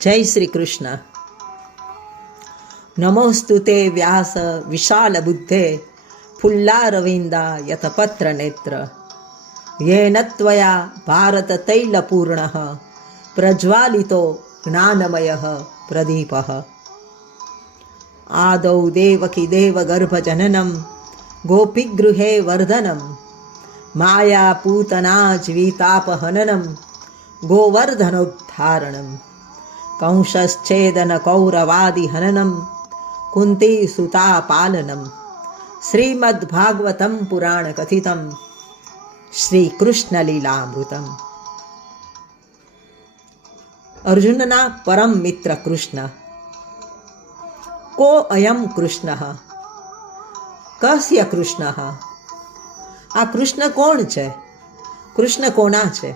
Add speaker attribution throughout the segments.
Speaker 1: જય શ્રી કૃષ્ણ. નમોસ્તુ તે વ્યાસ વિશાલ બુદ્ધે ફુલ્લારવિંદા યથપત્ર નેત્ર. યેન ત્વયા ભારત તૈલપૂર્ણ પ્રજ્વાલિતો જ્ઞાનમય પ્રદીપ. આદૌ દેવકી દેવગર્ભજનનમ ગોપીગૃહે વર્ધનમ. માયાપૂતના જીવિતાપહનનમ જીવિતાપહનનમ કંશશ્ચેદન કૌરવાદિ હનનમ કુંતી સુતા પાલનમ શ્રીમદ્ભાગવતમ પુરાણ કથિતમ શ્રીકૃષ્ણલીલામૃતમ અર્જુનના પરમ મિત્ર કૃષ્ણ કો અયમ કૃષ્ણ કસ્ય કૃષ્ણ આ કૃષ્ણ કોણ છે કૃષ્ણ કોના છે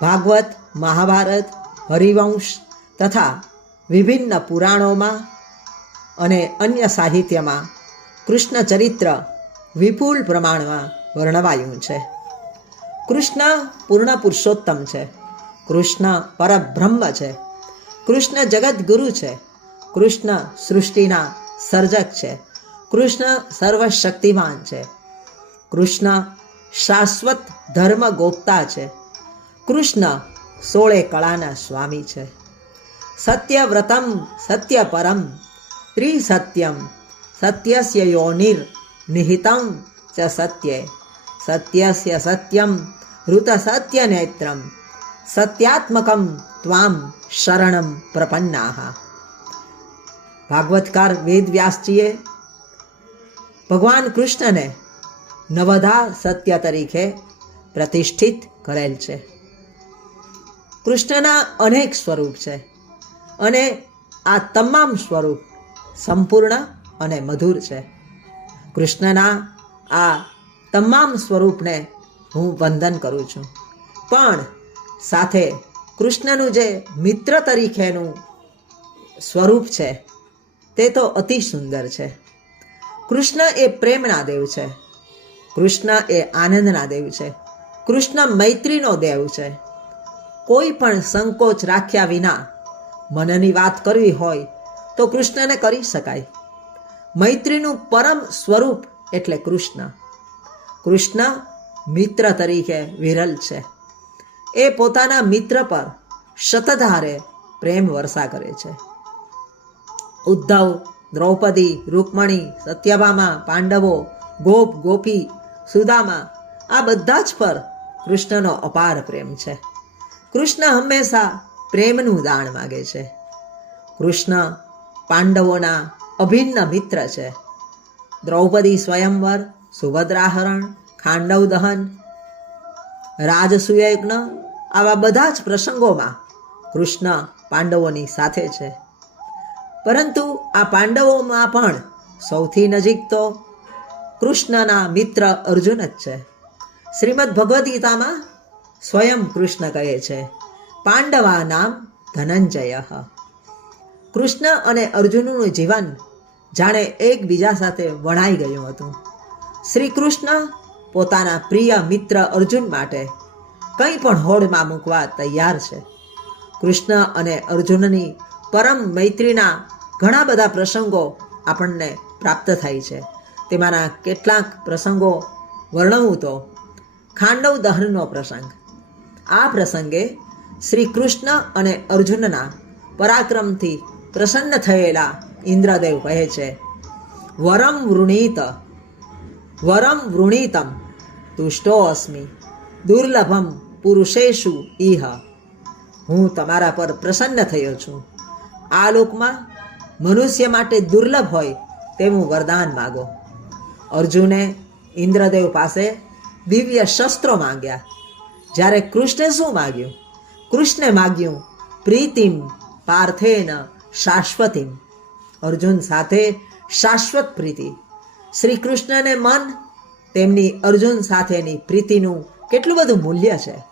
Speaker 1: ભાગવત મહાભારત હરિવંશ તથા વિભિન્ન પુરાણોમાં અને અન્ય સાહિત્યમાં કૃષ્ણ ચરિત્ર વિપુલ પ્રમાણમાં વર્ણવાયું છે. કૃષ્ણ પૂર્ણ પુરુષોત્તમ છે. કૃષ્ણ પરબ્રહ્મ છે. કૃષ્ણ જગદગુરુ છે. કૃષ્ણ સૃષ્ટિના સર્જક છે. કૃષ્ણ સર્વશક્તિમાન છે. કૃષ્ણ શાશ્વત ધર્મ ગોપતા છે. કૃષ્ણ સોળે કળાના સ્વામી છે. સત્યવ્રતમ સત્ય પરમ ત્રિસત્યમ સત્યસ્ય યોનિર નિહિતમ ચ સત્યે. સત્યસ્ય સત્યમ ઋત સત્ય નેત્રમ સત્યાત્મકમ ત્વામ શરણમ પ્રપન્નાહા ભાગવતકાર વેદવ્યાસજીએ ભગવાન કૃષ્ણને નવધા સત્ય તરીકે પ્રતિષ્ઠિત કરેલ છે. કૃષ્ણના અનેક સ્વરૂપ છે અને આ તમામ સ્વરૂપ સંપૂર્ણ અને મધુર છે. કૃષ્ણના આ તમામ સ્વરૂપને હું વંદન કરું છું. પણ સાથે કૃષ્ણનું જે મિત્ર તરીકેનું સ્વરૂપ છે, તે તો અતિ સુંદર છે. કૃષ્ણ એ પ્રેમના દેવ છે. કૃષ્ણ એ આનંદના દેવ છે. કૃષ્ણ મૈત્રીનો દેવ છે. કોઈ પણ સંકોચ રાખ્યા વિના મનની વાત કરવી હોય તો કૃષ્ણને કરી શકાય. મૈત્રીનું પરમ સ્વરૂપ એટલે કૃષ્ણ. કૃષ્ણ મિત્ર તરીકે વિરલ છે. એ પોતાના મિત્ર પર શતધારે પ્રેમ વર્ષા કરે છે. ઉદ્ધવ, દ્રૌપદી, રૂકમણી, સત્યભામા, પાંડવો, ગોપ, ગોપી, સુદામા આ બધા જ પર કૃષ્ણનો અપાર પ્રેમ છે. કૃષ્ણ હંમેશા પ્રેમનું દાન માગે છે. કૃષ્ણ પાંડવોના અભિન્ન મિત્ર છે. દ્રૌપદી સ્વયંવર, સુભદ્રાહરણ, ખાંડવ દહન, રાજસુયજ્ઞ આવા બધા જ પ્રસંગોમાં કૃષ્ણ પાંડવોની સાથે છે. પરંતુ આ પાંડવોમાં પણ સૌથી નજીક તો કૃષ્ણના મિત્ર અર્જુન જ છે. શ્રીમદ ભગવદ્ ગીતામાં સ્વયં કૃષ્ણ કહે છે પાંડવા નામ ધનંજય. કૃષ્ણ અને અર્જુનનું જીવન જાણે એકબીજા સાથે વણાઈ ગયું હતું. શ્રી કૃષ્ણ પોતાના પ્રિય મિત્ર અર્જુન માટે કંઈ પણ હોડમાં મૂકવા તૈયાર છે. કૃષ્ણ અને અર્જુનની પરમ મૈત્રીના ઘણા બધા પ્રસંગો આપણને પ્રાપ્ત થાય છે. તેમાંના કેટલાક પ્રસંગો વર્ણવું તો ખાંડવ દહનનો પ્રસંગ આ પ્રસંગે શ્રી કૃષ્ણ અને અર્જુનના પરાક્રમથી પ્રસન્ન થયેલા ઇન્દ્રદેવ કહે છે, વરમ વૃણીત, વરમ વૃણીતમ તુષ્ટો અસ્મિ દુર્લભમ પુરુષેશુ ઇહ હું તમારા પર પ્રસન્ન થયો છું. આ લોકમાં મનુષ્ય માટે દુર્લભ હોય તેવું વરદાન માગો. અર્જુને ઇન્દ્રદેવ પાસે દિવ્ય શસ્ત્રો માંગ્યા. જ્યારે કૃષ્ણે શું માગ્યું? કૃષ્ણે માગ્યું, પ્રીતિમ પાર્થેન શાશ્વતીમ. અર્જુન સાથે શાશ્વત પ્રીતિ. શ્રી કૃષ્ણને મન, તેમની અર્જુન સાથેની પ્રીતિનું કેટલું બધું મૂલ્ય છે.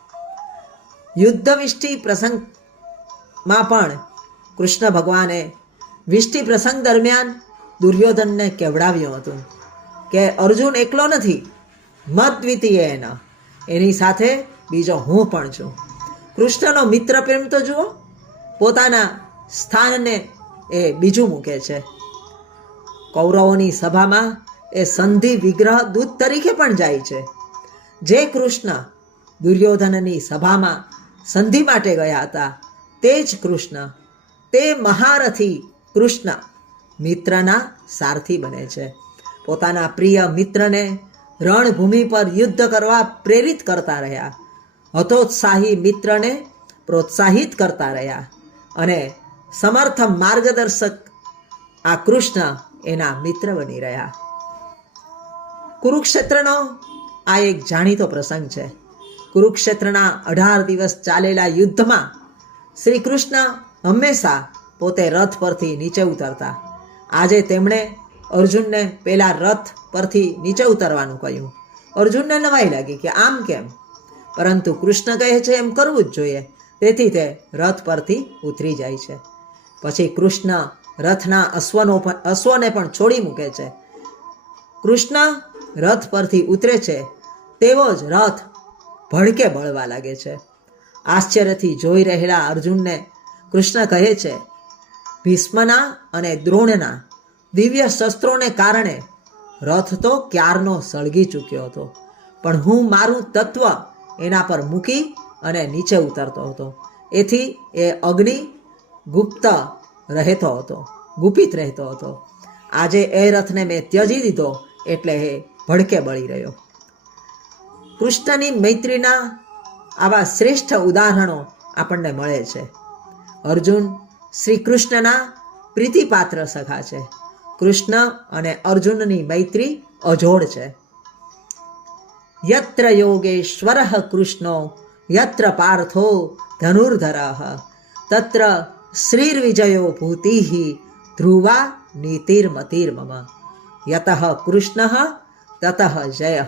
Speaker 1: યુદ્ધ વિષ્ટિ પ્રસંગમાં પણ કૃષ્ણ ભગવાને વિષ્ટિ પ્રસંગ દરમિયાન દુર્યોધનને કેવડાવ્યું હતું કે અર્જુન એકલો નથી મત દ્વિતીય એના એની સાથે બીજો હું પણ છું. કૃષ્ણનો મિત્ર પ્રેમ તો જુઓ, પોતાના સ્થાનને એ બીજું મૂકે છે. કૌરવોની સભામાં એ સંધિ વિગ્રહ દૂત તરીકે પણ જાય છે. જે કૃષ્ણ દુર્યોધનની સભામાં સંધિ માટે ગયા હતા, તે જ કૃષ્ણ, તે મહારથી કૃષ્ણ મિત્રના સારથી બને છે. પોતાના પ્રિય મિત્રને રણભૂમિ પર યુદ્ધ કરવા પ્રેરિત કરતા રહ્યા. હતોત્સાહી મિત્રને પ્રોત્સાહિત કરતા રહ્યા અને સમર્થ માર્ગદર્શક આ કૃષ્ણ એના મિત્ર બની રહ્યા. કુરુક્ષેત્રનો આ એક જાણીતો પ્રસંગ છે. કુરુક્ષેત્રના અઢાર દિવસ ચાલેલા યુદ્ધમાં શ્રી કૃષ્ણ હંમેશા પોતે રથ પરથી નીચે ઉતરતા. આજે તેમણે અર્જુનને પેલા રથ પરથી નીચે ઉતરવાનું કહ્યું. અર્જુનને નવાઈ લાગી કે આમ કેમ? પરંતુ કૃષ્ણ કહે છે, એમ કરવું જ જોઈએ. તેથી તે રથ પરથી ઉતરી જાય છે. પછી કૃષ્ણ રથના અશ્વનો અશ્વને પણ છોડી મૂકે છે. કૃષ્ણ રથ પરથી ઉતરે છે, તેવો જ રથ ભડકે બળવા લાગે છે. આશ્ચર્યથી જોઈ રહેલા અર્જુનને કૃષ્ણ કહે છે, ભીષ્મના અને દ્રોણના દિવ્ય શસ્ત્રોને કારણે રથ તો ક્યારનો સળગી ચૂક્યો હતો. પણ હું મારું તત્વ એના પર મૂકી અને નીચે ઉતરતો હતો. એથી એ અગ્નિ ગુપ્ત રહેતો હતો, ગુપિત રહેતો હતો. આજે એ રથને મેં ત્યજી દીધો એટલે એ ભડકે બળી રહ્યો. કૃષ્ણની મૈત્રીના આવા શ્રેષ્ઠ ઉદાહરણો આપણને મળે છે. અર્જુન શ્રી કૃષ્ણના પ્રીતિપાત્ર સખા છે. કૃષ્ણ અને અર્જુનની મૈત્રી અજોડ છે. યત્ર યોગેશ્વર કૃષ્ણો યત્ર પાર્થો ધનુર્ધર તત્ર શ્રીર્વિજયો ભૂતિ ધ્રુવા નીતિર્મતિર્મમ યત કૃષ્ણ તત જય